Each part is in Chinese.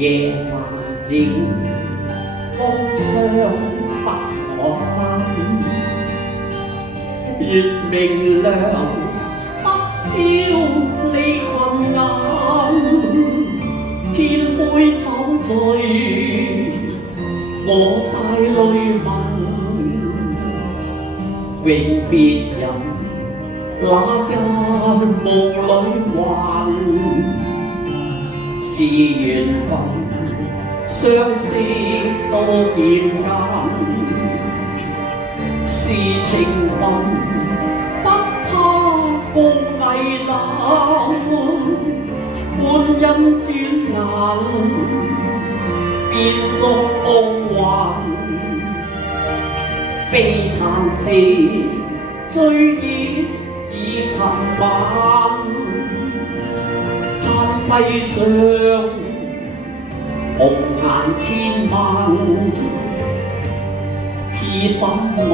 夜闌靜，風霜濕我心。月明亮，不照離群雁。千杯酒醉，我帶淚問，永別人，那日夢裏還是緣分，相識多變間，是情分，不怕風危冷，歡欣轉眼變作夢幻，悲嘆時追憶已近晚，嘆世上紅顏千萬，痴心愛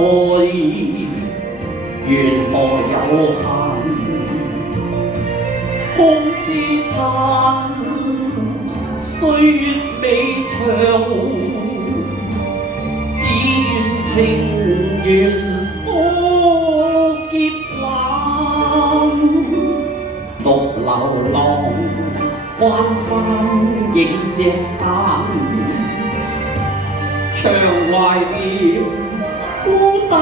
緣何有限，空嗟嘆歲月未長，只願情緣多劫難，獨流浪關山影隻單，長懷念孤單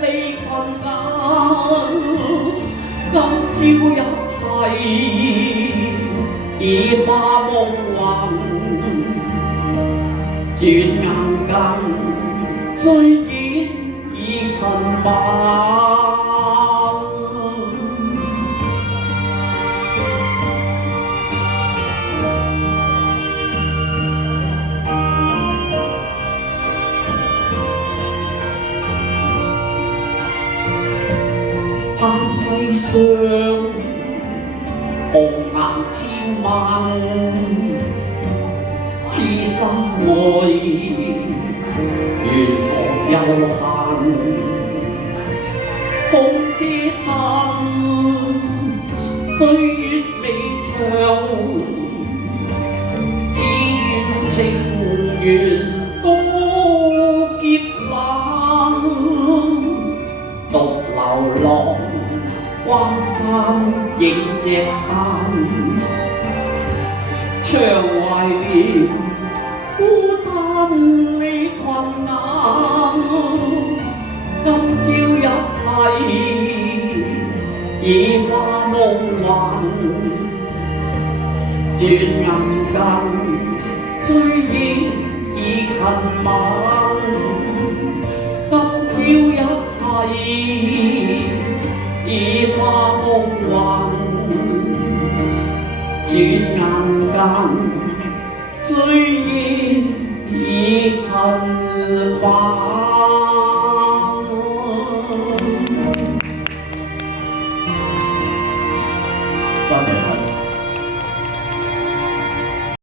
離群雁，今朝一切已化夢幻，轉眼間追憶已近晚。嘆世上紅顏千萬，痴心愛緣何有限，空嗟嘆歲月未長，只願情緣多劫難，獨流浪關山影隻單，長懷念孤單離群雁，今朝一切已化夢幻，轉眼間追憶已近晚，今朝一切已化夢幻，轉眼間追憶已近晚。